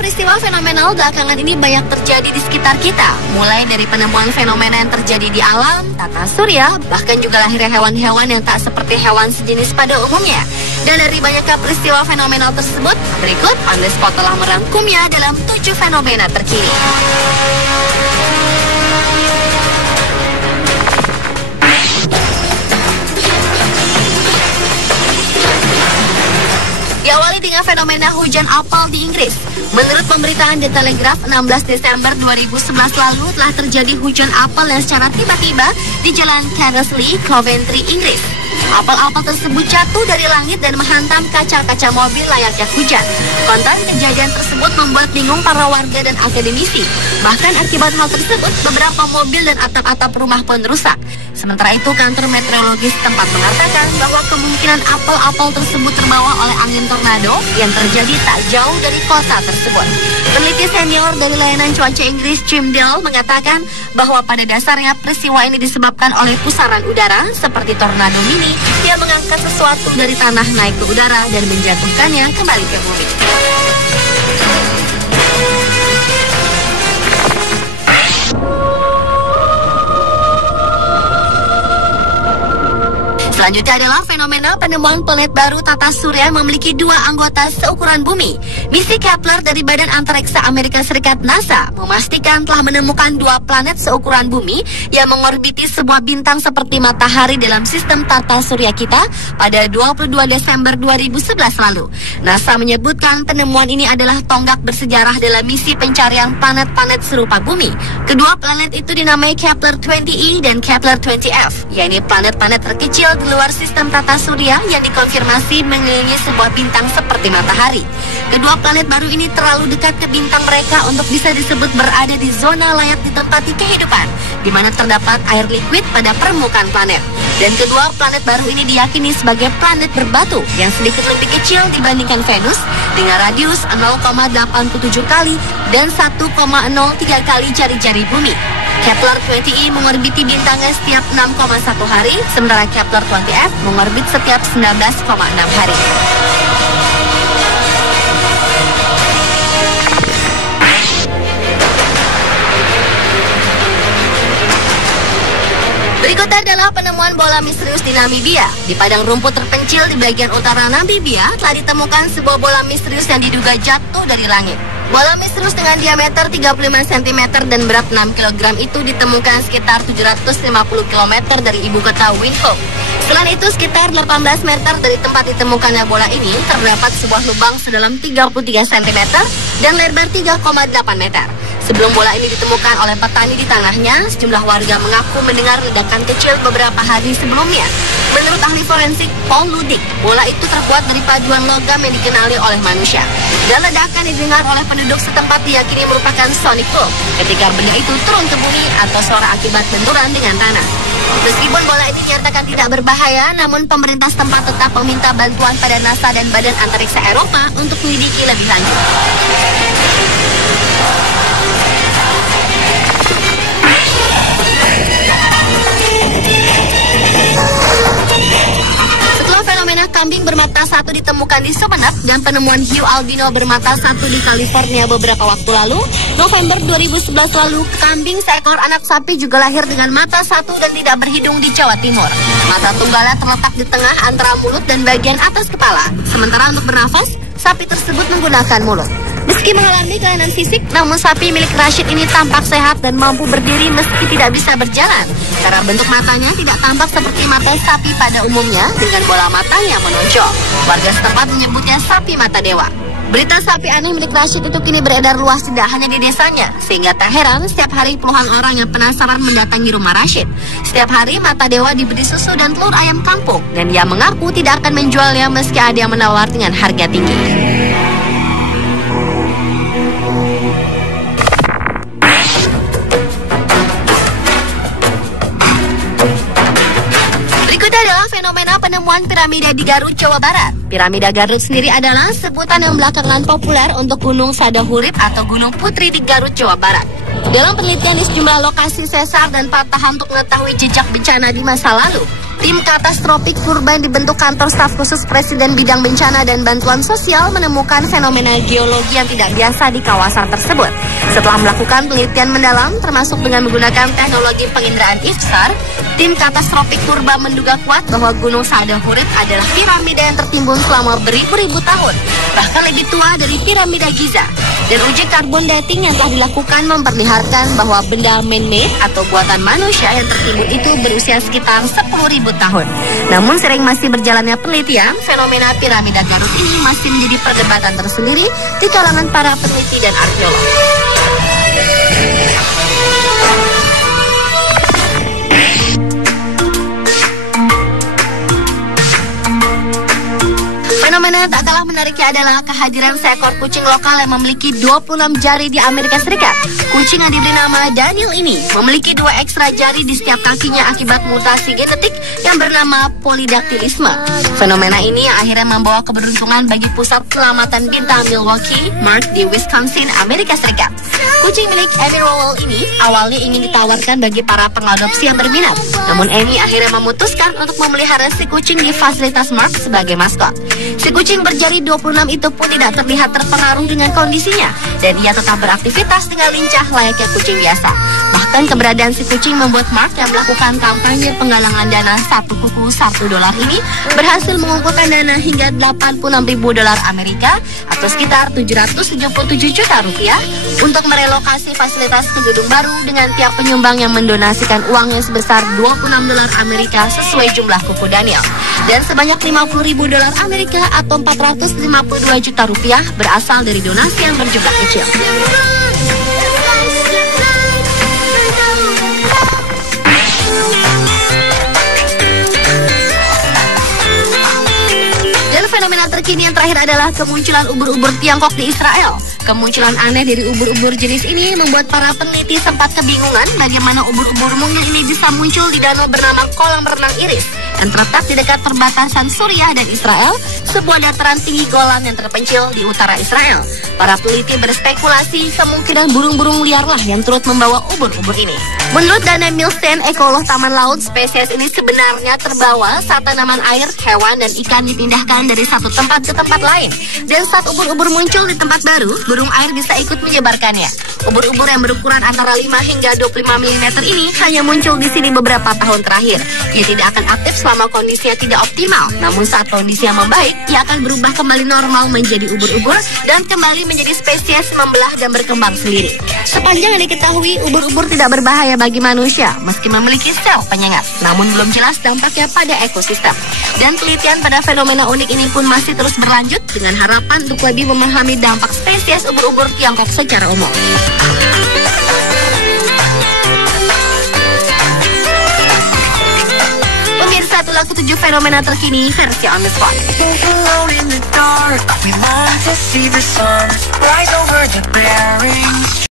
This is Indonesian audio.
peristiwa fenomenal belakangan ini banyak terjadi di sekitar kita. Mulai dari penemuan fenomena yang terjadi di alam, tata surya, bahkan juga lahirnya hewan-hewan yang tak seperti hewan sejenis pada umumnya. Dan dari banyaknya peristiwa fenomenal tersebut, berikut On The Spot telah merangkumnya dalam 7 fenomena terkini. Diawali dengan fenomena hujan apel di Inggris. Menurut pemberitaan The Telegraph, 16 Desember 2011 lalu telah terjadi hujan apel yang secara tiba-tiba di Jalan Carsley, Coventry, Inggris. Apel-apel tersebut jatuh dari langit dan menghantam kaca-kaca mobil layaknya hujan. Konon kejadian tersebut membuat bingung para warga dan akademisi. Bahkan akibat hal tersebut, beberapa mobil dan atap-atap rumah pun rusak. Sementara itu, kantor meteorologi setempat mengatakan bahwa kemungkinan apel-apel tersebut terbawa oleh angin tornado yang terjadi tak jauh dari kota tersebut. Peneliti senior dari layanan cuaca Inggris, Jim Dale, mengatakan bahwa pada dasarnya peristiwa ini disebabkan oleh pusaran udara seperti tornado mini yang mengangkat sesuatu dari tanah naik ke udara dan menjatuhkannya kembali ke bumi. Selanjutnya adalah fenomena penemuan planet baru tata surya yang memiliki 2 anggota seukuran bumi. Misi Kepler dari Badan Antariksa Amerika Serikat NASA memastikan telah menemukan 2 planet seukuran bumi yang mengorbiti sebuah bintang seperti matahari dalam sistem tata surya kita pada 22 Desember 2011 lalu. NASA menyebutkan penemuan ini adalah tonggak bersejarah dalam misi pencarian planet-planet serupa bumi. Kedua planet itu dinamai Kepler 20e dan Kepler 20f, yaitu planet-planet terkecil di luar sistem tata surya yang dikonfirmasi mengelilingi sebuah bintang seperti matahari. Kedua planet baru ini terlalu dekat ke bintang mereka untuk bisa disebut berada di zona layak ditempati kehidupan, di mana terdapat air liquid pada permukaan planet. Dan kedua planet baru ini diyakini sebagai planet berbatu yang sedikit lebih kecil dibandingkan Venus dengan radius 0,87 kali dan 1,03 kali jari-jari bumi. Kepler 20e mengorbiti bintangnya setiap 6,1 hari, sementara Kepler 20f mengorbit setiap 19,6 hari. Berikutnya adalah penemuan bola misterius di Namibia. Di padang rumput terpencil di bagian utara Namibia telah ditemukan sebuah bola misterius yang diduga jatuh dari langit. Bola misterius dengan diameter 35 cm dan berat 6 kg itu ditemukan sekitar 750 km dari ibu kota Windhoek. Selain itu, sekitar 18 meter dari tempat ditemukannya bola ini terdapat sebuah lubang sedalam 33 cm dan lebar 3,8 meter. Sebelum bola ini ditemukan oleh petani di tanahnya, sejumlah warga mengaku mendengar ledakan kecil beberapa hari sebelumnya. Menurut ahli forensik Paul Ludik, bola itu terbuat dari paduan logam yang dikenali oleh manusia. Dan ledakan didengar oleh penduduk setempat diyakini merupakan sonic boom ketika benda itu turun ke bumi atau suara akibat benturan dengan tanah. Meskipun bola ini dinyatakan tidak berbahaya, namun pemerintah setempat tetap meminta bantuan pada NASA dan Badan Antariksa Eropa untuk menyelidiki lebih lanjut. Kambing bermata satu ditemukan di Sumenep dan penemuan hiu albino bermata satu di California beberapa waktu lalu. November 2011 lalu, kambing seekor anak sapi juga lahir dengan mata satu dan tidak berhidung di Jawa Timur. Mata tunggalnya terletak di tengah antara mulut dan bagian atas kepala. Sementara untuk bernafas, sapi tersebut menggunakan mulut. Meski mengalami kelainan fisik, namun sapi milik Rashid ini tampak sehat dan mampu berdiri meski tidak bisa berjalan. Karena bentuk matanya tidak tampak seperti mata sapi pada umumnya dengan bola mata yang menonjol. Warga setempat menyebutnya sapi mata dewa. Berita sapi aneh milik Rashid itu kini beredar luas tidak hanya di desanya, sehingga tak heran setiap hari puluhan orang yang penasaran mendatangi rumah Rashid. Setiap hari mata dewa diberi susu dan telur ayam kampung, dan dia mengaku tidak akan menjualnya meski ada yang menawar dengan harga tinggi. Adalah fenomena penemuan piramida di Garut, Jawa Barat. Piramida Garut sendiri adalah sebutan yang belakangan populer untuk Gunung Sadohurip atau Gunung Putri di Garut, Jawa Barat. Dalam penelitian di sejumlah lokasi sesar dan patahan untuk mengetahui jejak bencana di masa lalu, Tim Katastrofik Purba yang dibentuk kantor staf khusus Presiden bidang bencana dan bantuan sosial menemukan fenomena geologi yang tidak biasa di kawasan tersebut. Setelah melakukan penelitian mendalam, termasuk dengan menggunakan teknologi penginderaan IFSAR, tim Katastrofik Purba menduga kuat bahwa Gunung Saada Hurit adalah piramida yang tertimbun selama beribu-ribu tahun, bahkan lebih tua dari piramida Giza. Dan uji karbon dating yang telah dilakukan memperlihatkan bahwa benda man-made atau buatan manusia yang tertimbun itu berusia sekitar 10.000 tahun. Namun sering masih berjalannya penelitian, fenomena piramida Garut ini masih menjadi perdebatan tersendiri di kalangan para peneliti dan arkeolog. Fenomena tak kalah menariknya adalah kehadiran seekor kucing lokal yang memiliki 26 jari di Amerika Serikat. Kucing yang diberi nama Daniel ini memiliki 2 ekstra jari di setiap kakinya akibat mutasi genetik yang bernama polidaktilisme. Fenomena ini yang akhirnya membawa keberuntungan bagi pusat penyelamatan bintang Milwaukee Mark di Wisconsin, Amerika Serikat. Kucing milik Amy Rowell ini awalnya ingin ditawarkan bagi para pengadopsi yang berminat. Namun Amy akhirnya memutuskan untuk memelihara si kucing di fasilitas Mark sebagai maskot. Si kucing berjari 26 itu pun tidak terlihat terpengaruh dengan kondisinya, dan ia tetap beraktivitas dengan lincah layaknya kucing biasa. Bahkan keberadaan si kucing membuat Mark yang melakukan kampanye penggalangan dana $1 ini berhasil mengumpulkan dana hingga $86.000 Amerika atau sekitar 777 juta rupiah untuk merelokasi fasilitas ke gedung baru dengan tiap penyumbang yang mendonasikan uangnya sebesar $26 Amerika sesuai jumlah kuku Daniel. Dan sebanyak $50.000 Amerika atau 452 juta rupiah berasal dari donasi yang berjumlah kecil. Dan fenomena terkini yang terakhir adalah kemunculan ubur-ubur Tiongkok di Israel. Kemunculan aneh dari ubur-ubur jenis ini membuat para peneliti sempat kebingungan bagaimana ubur-ubur mungil ini bisa muncul di danau bernama Kolam Renang Iris yang terletak di dekat perbatasan Suriah dan Israel, sebuah dataran tinggi Golan yang terpencil di utara Israel. Para peneliti berspekulasi kemungkinan burung-burung liarlah yang turut membawa ubur-ubur ini. Menurut Dana Milstein, ekolog taman laut, spesies ini sebenarnya terbawa saat tanaman air, hewan, dan ikan dipindahkan dari satu tempat ke tempat lain. Dan saat ubur-ubur muncul di tempat baru, burung air bisa ikut menyebarkannya. Ubur-ubur yang berukuran antara 5 hingga 25 mm ini hanya muncul di sini beberapa tahun terakhir. Ia tidak akan aktif selama kondisinya tidak optimal. Namun saat kondisinya membaik, ia akan berubah kembali normal menjadi ubur-ubur dan kembali menjadi spesies membelah dan berkembang sendiri. Sepanjang yang diketahui, ubur-ubur tidak berbahaya bagi manusia meski memiliki sel penyengat. Namun belum jelas dampaknya pada ekosistem. Dan penelitian pada fenomena unik ini pun masih terus berlanjut dengan harapan untuk lebih memahami dampak spesies ubur-ubur Tiongkok secara umum. Pemirsa, itulah 7 fenomena terkini versi On The Spot.